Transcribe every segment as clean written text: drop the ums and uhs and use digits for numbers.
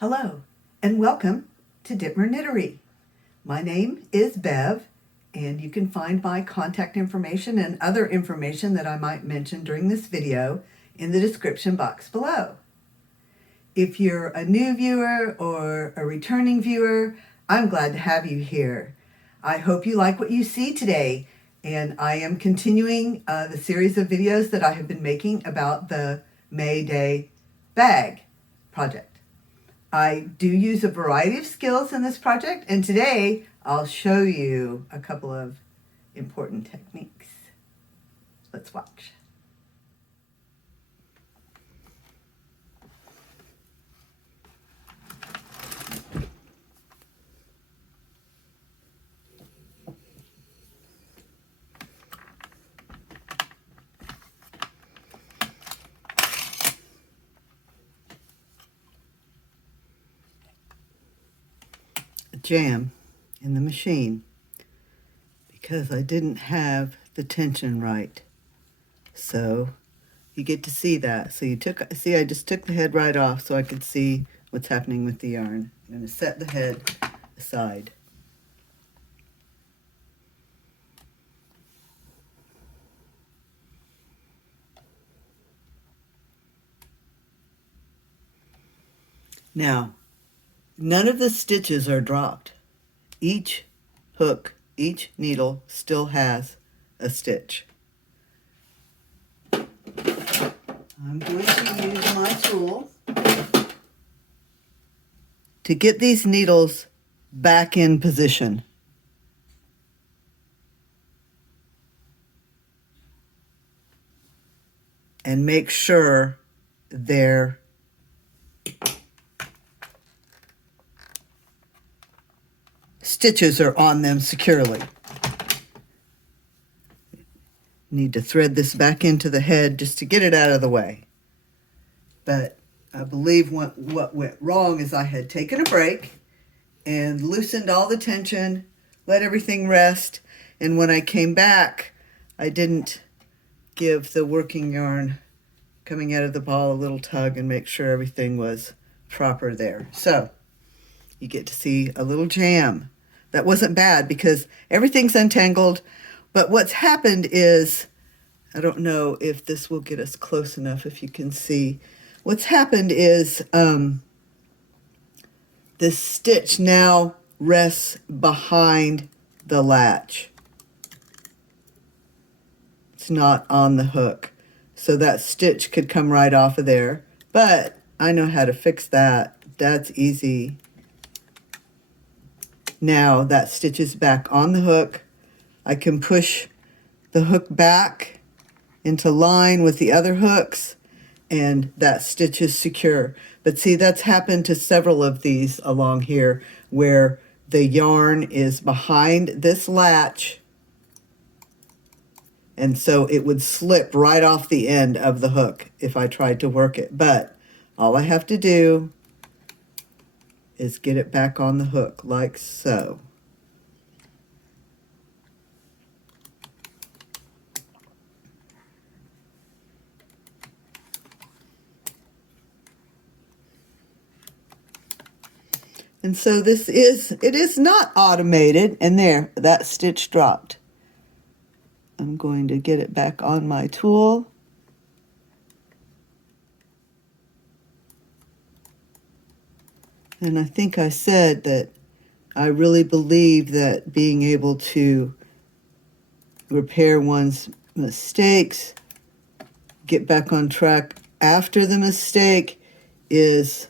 Hello, and welcome to Dittmer Knittery. My name is Bev, and you can find my contact information and other information that I might mention during this video in the description box below. If you're a new viewer or a returning viewer, I'm glad to have you here. I hope you like what you see today, and I am continuing the series of videos that I have been making about the May Day bag project. I do use a variety of skills in this project, and today I'll show you a couple of important techniques. Let's watch. Jam in the machine because I didn't have the tension right. So you get to see that. So I just took the head right off so I could see what's happening with the yarn. I'm going to set the head aside. Now, none of the stitches are dropped. Each hook, each needle still has a stitch. I'm going to use my tool to get these needles back in position. And make sure they're stitches are on them securely. Need to thread this back into the head just to get it out of the way. But I believe what went wrong is I had taken a break and loosened all the tension, let everything rest, and when I came back, I didn't give the working yarn coming out of the ball a little tug and make sure everything was proper there. So you get to see a little jam. That wasn't bad because everything's untangled, but what's happened is, I don't know if this will get us close enough if you can see. What's happened is this stitch now rests behind the latch. It's not on the hook. So that stitch could come right off of there, but I know how to fix that. That's easy. Now that stitch is back on the hook. I can push the hook back into line with the other hooks, and that stitch is secure. But see, that's happened to several of these along here where the yarn is behind this latch, and so it would slip right off the end of the hook if I tried to work it. But all I have to do is get it back on the hook like so. And so it is not automated, and there, that stitch dropped. I'm going to get it back on my tool. And I think I said that I really believe that being able to repair one's mistakes, get back on track after the mistake, is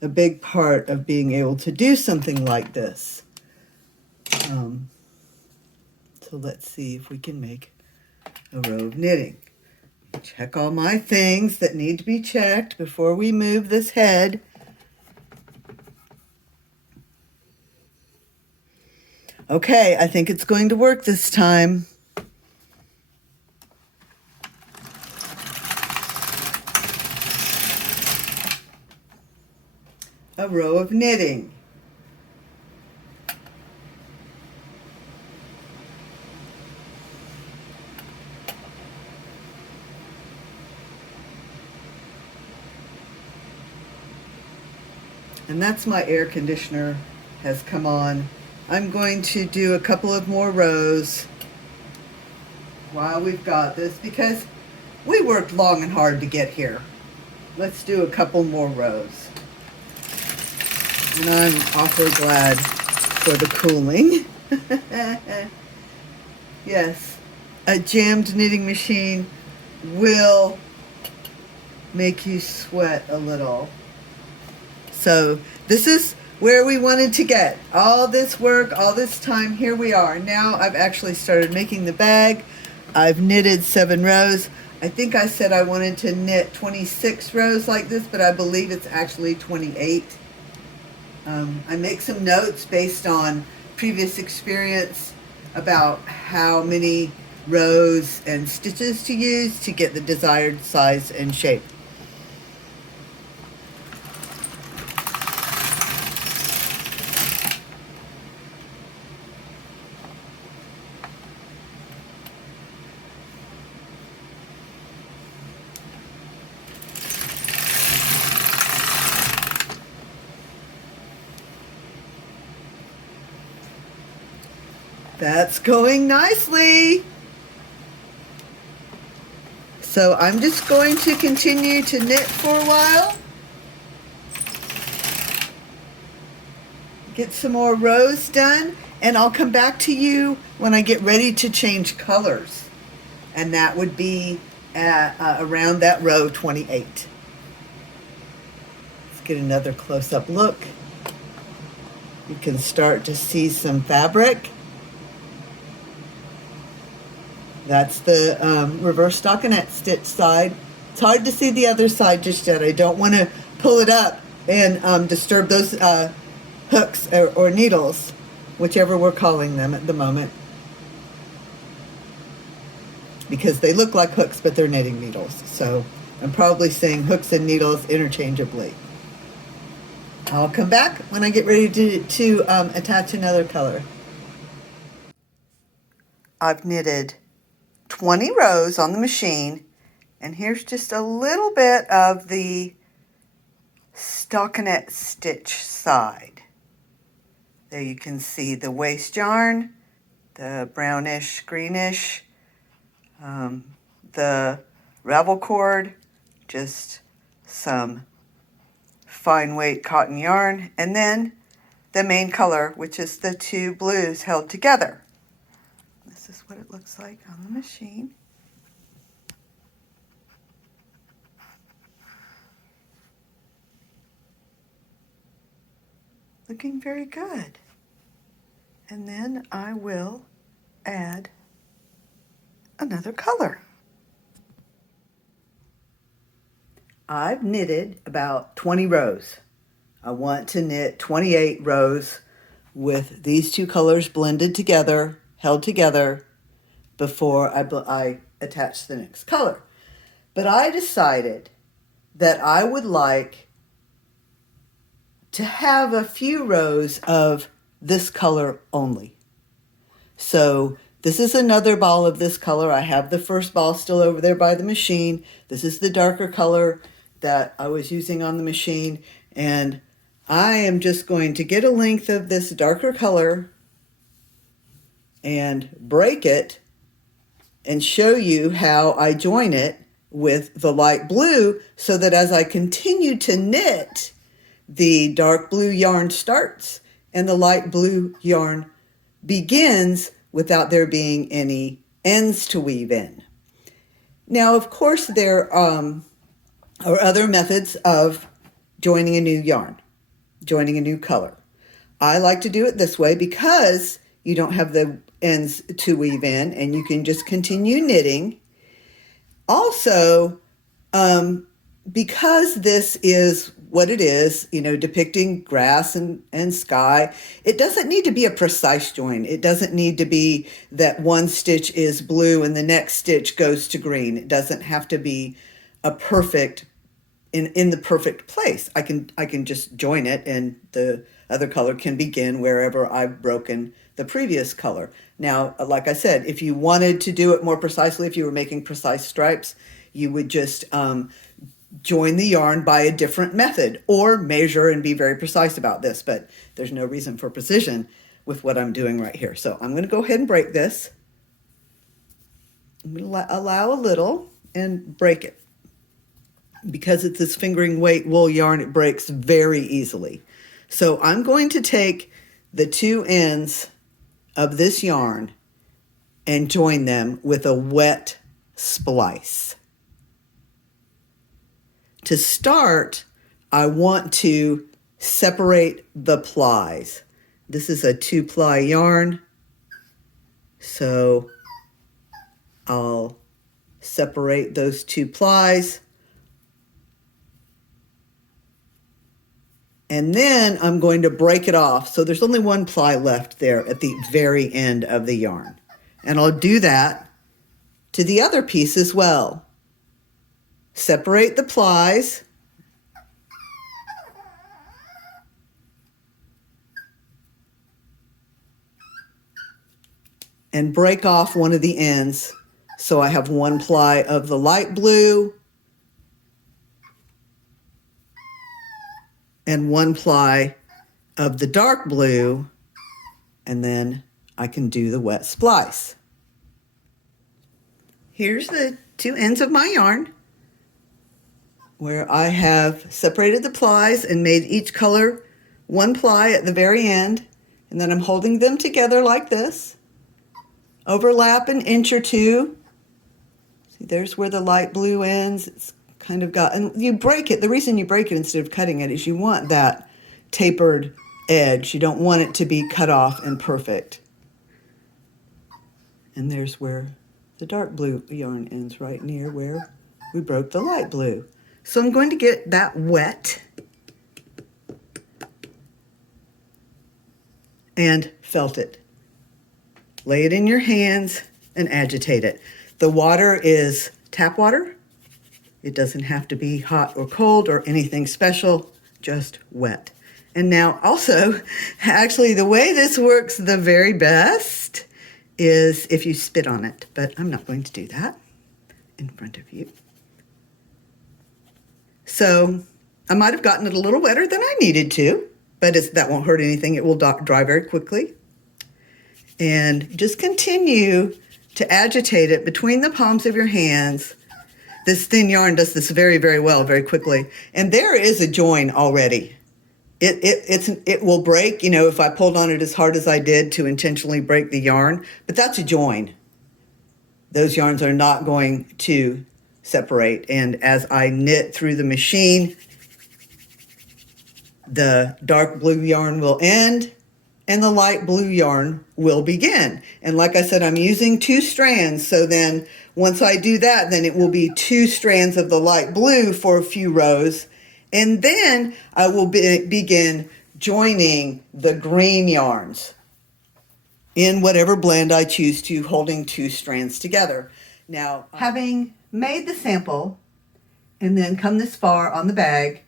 a big part of being able to do something like this. So let's see if we can make a row of knitting. Check all my things that need to be checked before we move this head. Okay, I think it's going to work this time. A row of knitting. And that's my air conditioner has come on. I'm going to do a couple of more rows while we've got this because we worked long and hard to get here. Let's do a couple more rows. And I'm awfully glad for the cooling. Yes, a jammed knitting machine will make you sweat a little. So this is where we wanted to get. All this work, all this time, here we are. Now I've actually started making the bag. I've knitted 7 rows. I think I said I wanted to knit 26 rows like this, but I believe it's actually 28. I make some notes based on previous experience about how many rows and stitches to use to get the desired size and shape. That's going nicely. So I'm just going to continue to knit for a while. Get some more rows done, and I'll come back to you when I get ready to change colors. And that would be at around that row 28. Let's get another close-up look. You can start to see some fabric. That's the reverse stockinette stitch side. It's hard to see the other side just yet. I don't want to pull it up and disturb those hooks or needles, whichever we're calling them at the moment, because they look like hooks, but they're knitting needles. So I'm probably saying hooks and needles interchangeably. I'll come back when I get ready to attach another color. I've knitted 20 rows on the machine, and here's just a little bit of the stockinette stitch side. There you can see the waste yarn, the brownish, greenish, the ravel cord, just some fine weight cotton yarn, and then the main color, which is the 2 blues held together. This is what it looks like on the machine. Looking very good. And then I will add another color. I've knitted about 20 rows. I want to knit 28 rows with these 2 colors blended together, held together, before I attach the next color. But I decided that I would like to have a few rows of this color only. So this is another ball of this color. I have the first ball still over there by the machine. This is the darker color that I was using on the machine, and I am just going to get a length of this darker color and break it and show you how I join it with the light blue, so that as I continue to knit, the dark blue yarn starts and the light blue yarn begins without there being any ends to weave in. Now, of course, there are other methods of joining a new yarn, joining a new color. I like to do it this way because you don't have the ends to weave in, and you can just continue knitting. Also, because this is what it is, depicting grass and sky, it doesn't need to be a precise join. It doesn't need to be that one stitch is blue and the next stitch goes to green. It doesn't have to be a perfect, in the perfect place. I can just join it, and the other color can begin wherever I've broken the previous color. Now, like I said, if you wanted to do it more precisely, if you were making precise stripes, you would just join the yarn by a different method or measure and be very precise about this, but there's no reason for precision with what I'm doing right here. So I'm going to go ahead and break this. I'm going to allow a little and break it. Because it's this fingering weight wool yarn, it breaks very easily. So I'm going to take the two ends of this yarn and join them with a wet splice. To start, I want to separate the plies. This is a 2-ply yarn, so I'll separate those 2 plies. And then I'm going to break it off. So there's only 1 ply left there at the very end of the yarn. And I'll do that to the other piece as well. Separate the plies. And break off one of the ends. So I have 1 ply of the light blue and 1 ply of the dark blue, and then I can do the wet splice. Here's the 2 ends of my yarn where I have separated the plies and made each color 1 ply at the very end, and then I'm holding them together like this. Overlap an inch or 2. See, there's where the light blue ends. It's kind of got, and you break it. The reason you break it instead of cutting it is you want that tapered edge. You don't want it to be cut off and perfect. And there's where the dark blue yarn ends, right near where we broke the light blue. So I'm going to get that wet and felt it. Lay it in your hands and agitate it. The water is tap water. It doesn't have to be hot or cold or anything special, just wet. And now also, actually the way this works the very best is if you spit on it, but I'm not going to do that in front of you. So I might have gotten it a little wetter than I needed to, but that won't hurt anything. It will dry very quickly. And just continue to agitate it between the palms of your hands. This thin yarn does this very, very well, very quickly. And there is a join already. It will break, you know, if I pulled on it as hard as I did to intentionally break the yarn, but that's a join. Those yarns are not going to separate. And as I knit through the machine, the dark blue yarn will end and the light blue yarn will begin. And like I said, I'm using 2 strands. So then once I do that, then it will be 2 strands of the light blue for a few rows. And then I will begin joining the green yarns in whatever blend I choose to, holding 2 strands together. Now, having made the sample and then come this far on the bag,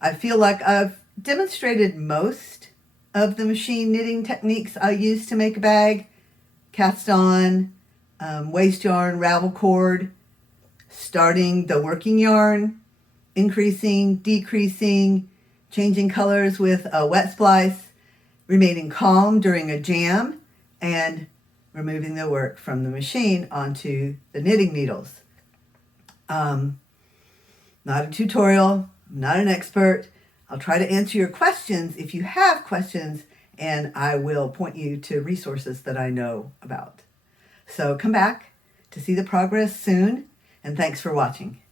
I feel like I've demonstrated most of the machine knitting techniques I use to make a bag. Cast on, waste yarn, ravel cord, starting the working yarn, increasing, decreasing, changing colors with a wet splice, remaining calm during a jam, and removing the work from the machine onto the knitting needles. Not a tutorial, I'm not an expert. I'll try to answer your questions if you have questions, and I will point you to resources that I know about. So come back to see the progress soon, and thanks for watching.